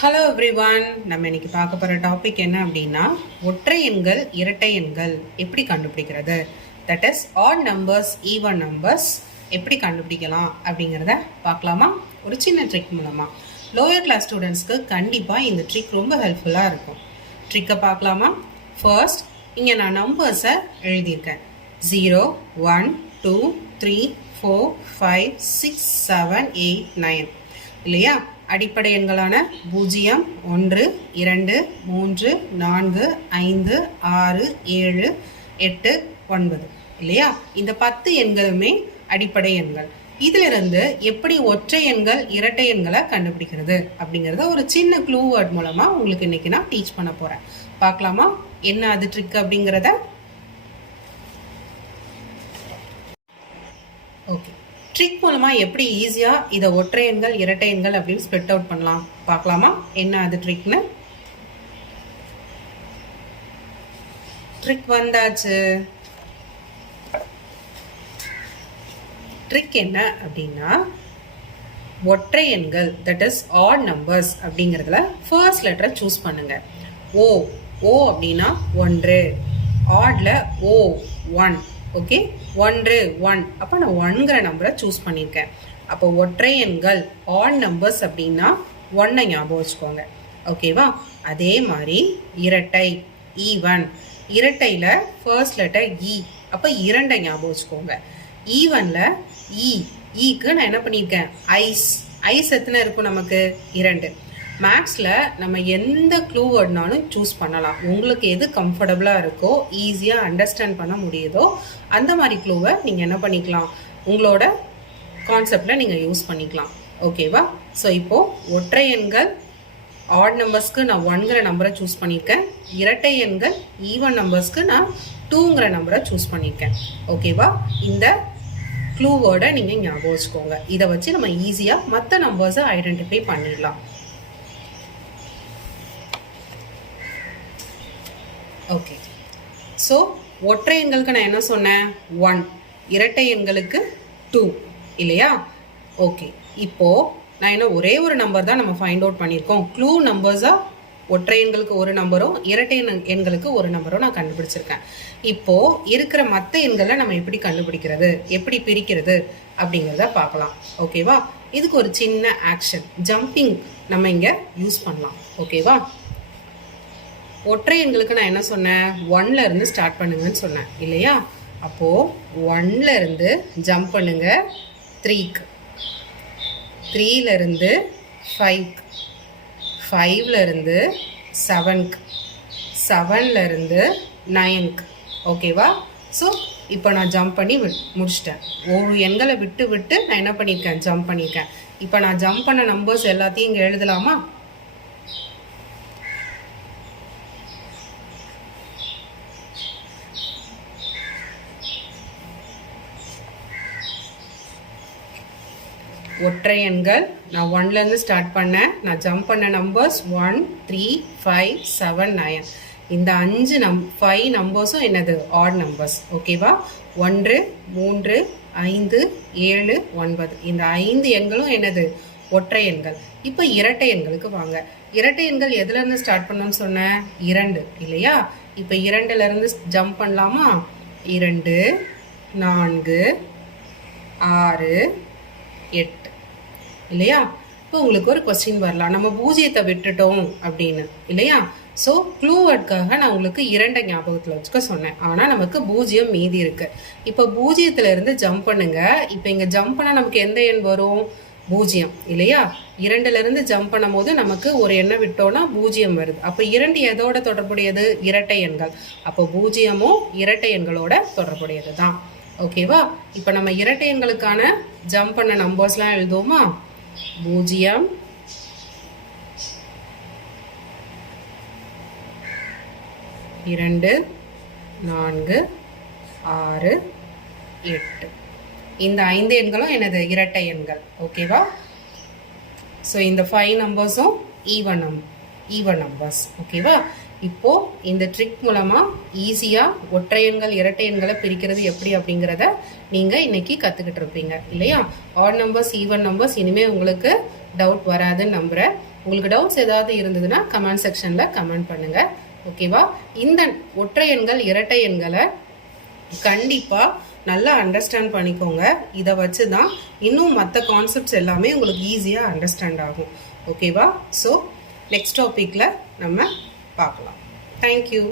Hello everyone, நம்ம இன்னைக்கு பார்க்க போகிற டாபிக் என்ன அப்படின்னா ஒற்றை எண்கள் இரட்டை எண்கள் எப்படி கண்டுபிடிக்கிறது, that is odd numbers even numbers எப்படி கண்டுபிடிக்கலாம் அப்படிங்கிறத பார்க்கலாமா. ஒரு சின்ன ட்ரிக் மூலமாக லோயர் கிளாஸ் ஸ்டூடெண்ட்ஸ்க்கு கண்டிப்பாக இந்த ட்ரிக் ரொம்ப ஹெல்ப்ஃபுல்லாக இருக்கும். ட்ரிக்கை பார்க்கலாமா. ஃபர்ஸ்ட் இங்கே நான் நம்பர்ஸை எழுதியிருக்கேன். 0 1 2 3 4 5 6 7 8 9 இல்லையா. அடிப்படை எண்களான 0 1 2 3 4 5 6 7 8 9 இல்லையா. இந்த 10 எண்களுமே அடிப்படை எண்கள். இதிலிருந்து எப்படி ஒற்றை எண்கள் இரட்டை எண்களை கண்டுபிடிக்கிறது அப்படிங்கிறத ஒரு சின்ன க்ளூ வேர்ட் மூலமா உங்களுக்கு இன்னைக்கு நான் டீச் பண்ண போறேன். பார்க்கலாமா என்ன அது ட்ரிக் அப்படிங்கிறத. ஓகே, ட்ரிக் மூலமா எப்படி ஈஸியா இதை ஒற்றை எண்கள் இரட்டை எண்கள் அப்படின்னு ஸ்ப்ளிட் அவுட் பண்ணலாம் பார்க்கலாமா என்ன அது ட்ரிக்னு. ட்ரிக் வந்தாச்சு. ட்ரிக் என்ன அப்படின்னா ஒற்றை எண்கள் தட் இஸ் ஆட் நம்பர்ஸ் அப்படிங்கிறதுல ஃபர்ஸ்ட் லெட்டரை சூஸ் பண்ணுங்க. ஓ ஓ அப்படின்னா 1, ஆட்ல ஓ 1. ஓகே, 1 1 அப்போ நான் 1ங்கிற நம்பரை சூஸ் பண்ணியிருக்கேன். அப்போ ஒற்றை எண்கள் ஆட் நம்பர்ஸ் அப்படின்னா 1 ஞாபகம் வச்சுக்கோங்க. ஓகேவா. அதே மாதிரி இரட்டை ஈவன், இரட்டையில் ஃபர்ஸ்ட் லெட்டர் இ, அப்போ 2 ஞாபகம் வச்சுக்கோங்க. ஈவனில் ஈக்கு நான் என்ன பண்ணியிருக்கேன் ஐஸ். ஐஸ் எத்தனை இருக்கும் நமக்கு 2. மேக்ஸில் நம்ம எந்த க்ளூ வேர்ட்னாலும் சூஸ் பண்ணலாம். உங்களுக்கு எது கம்ஃபர்டபுளாக இருக்கோ, ஈஸியாக அண்டர்ஸ்டாண்ட் பண்ண முடியுதோ அந்த மாதிரி க்ளூவை நீங்கள் என்ன பண்ணிக்கலாம், உங்களோட கான்செப்டில் நீங்கள் யூஸ் பண்ணிக்கலாம். ஓகேவா. ஸோ இப்போது ஒற்றை எண்கள் ஆட் நம்பர்ஸ்க்கு நான் 1ங்கிற நம்பரை சூஸ் பண்ணியிருக்கேன். இரட்டை எண்கள் ஈவன் நம்பர்ஸ்க்கு நான் 2ங்கிற நம்பரை சூஸ் பண்ணியிருக்கேன். ஓகேவா. இந்த க்ளூ வேர்டை நீங்கள் ஞாபகம் வச்சுக்கோங்க. இதை வச்சு நம்ம ஈஸியாக மற்ற நம்பர்ஸை ஐடென்டிஃபை பண்ணிடலாம். ஓகே, ஸோ ஒற்றை எண்களுக்கு நான் என்ன சொன்னேன் 1, இரட்டை எண்களுக்கு 2 இல்லையா. ஓகே, இப்போது நான் என்ன ஒரே ஒரு நம்பர் தான் நம்ம ஃபைண்ட் அவுட் பண்ணியிருக்கோம். க்ளூ நம்பர்ஸாக ஒற்றை எண்களுக்கு ஒரு நம்பரும் இரட்டை எண்களுக்கு ஒரு நம்பரும் நான் கண்டுபிடிச்சிருக்கேன். இப்போது இருக்கிற மற்ற எண்களை நம்ம எப்படி கண்டுபிடிக்கிறது, எப்படி பிரிக்கிறது அப்படிங்கிறத பார்க்கலாம். ஓகேவா. இதுக்கு ஒரு சின்ன ஆக்ஷன் ஜம்பிங் நம்ம இங்கே யூஸ் பண்ணலாம். ஓகேவா. ஒற்றை எண்களுக்கு நான் என்ன சொன்னேன் 1ல இருந்து ஸ்டார்ட் பண்ணுங்கன்னு சொன்னேன் இல்லையா. அப்போது 1ல இருந்து ஜம்ப் பண்ணுங்க 3க்கு, 3ல இருந்து 5க்கு, 5ல இருந்து 7க்கு, 7ல இருந்து 9க்கு. ஓகேவா. ஸோ இப்போ நான் ஜம்ப் பண்ணி முடிச்சிட்டேன். ஒரு எண்களை விட்டு விட்டு நான் என்ன பண்ணியிருக்கேன் ஜம்ப் பண்ணியிருக்கேன். இப்போ நான் ஜம்ப் பண்ண நம்பர்ஸ் எல்லாத்தையும் இங்கே எழுதலாமா. ஒற்றை எண்கள் நான் 1லேருந்து ஸ்டார்ட் பண்ணேன். நான் ஜம்ப் பண்ண நம்பர்ஸ் 1 3 5 7 9. இந்த 5 நம்பர்ஸும் என்னது ஆட் நம்பர்ஸ். ஓகேவா. 1 3 5 7 9 இந்த 5 எண்களும் என்னது ஒற்றை எண்கள். இப்போ இரட்டை எண்களுக்கு வாங்க. இரட்டை எண்கள் எதுலேருந்து ஸ்டார்ட் பண்ணணும்னு சொன்னேன் 2 இல்லையா. இப்போ 2லேருந்து ஜம்ப் பண்ணலாமா. 2 4 6 8 இல்லையா. இப்போ உங்களுக்கு ஒரு கொஸ்டின் வரலாம், நம்ம பூஜ்ஜியத்தை விட்டுட்டோம் அப்படின்னு இல்லையா. ஸோ க்ளூ வேர்டுக்காக நான் உங்களுக்கு 2 ஞாபகத்தில் வச்சுக்க சொன்னேன். ஆனால் நமக்கு 0 மீதி இருக்கு. இப்போ 0த்துல இருந்து ஜம்ப் பண்ணுங்க. இப்போ இங்கே ஜம்ப் பண்ணால் நமக்கு எந்த எண் வரும் 0 இல்லையா. 2ல இருந்து ஜம்ப் பண்ணும் போது நமக்கு ஒரு எண்ணை விட்டோம்னா 0 வருது. அப்போ 2 எதோட தொடர்புடையது இரட்டை எண்கள். அப்போ 0மும் இரட்டை எண்களோட தொடர்புடையது தான். ஓகேவா. இப்போ நம்ம இரட்டை எண்களுக்கான ஜம்ப் பண்ண நம்பர்ஸ்லாம் எழுதுவோமா. 0 2 4 6 8 இந்த 5 எண்களும் என்னது இரட்டை எண்கள். ஓகேவா. ஸோ இந்த 5 நம்பர்ஸும் ஈவன் நம்பர்ஸ். ஓகேவா. இப்போ இந்த ட்ரிக் மூலமா ஈஸியா ஒற்றை எண்கள் இரட்டை எண்களை பிரிக்கிறது எப்படி அப்படிங்கறத நீங்க இன்னைக்கு கத்துக்கிட்டு இருப்பீங்க இல்லையா. ஆட் நம்பர்ஸ் ஈவன் நம்பர்ஸ் இனிமே உங்களுக்கு டவுட் வராதுன்னு நம்புறேன். உங்களுக்கு டவுட்ஸ் ஏதாவது இருந்ததுன்னா கமெண்ட் செக்ஷனில் கமெண்ட் பண்ணுங்கள். ஓகேவா? இந்த ஒற்றை எண்கள் இரட்டை எண்களை கண்டிப்பாக நல்லா அண்டர்ஸ்டாண்ட் பண்ணிக்கோங்க. இதை வச்சு தான் இன்னும் மற்ற கான்செப்ட்ஸ் எல்லாமே உங்களுக்கு ஈஸியாக அண்டர்ஸ்டாண்ட் ஆகும். ஓகேவா? ஸோ நெக்ஸ்ட் டாப்பிக்கில் நம்ம பார்க்கலாம். தேங்க்யூ.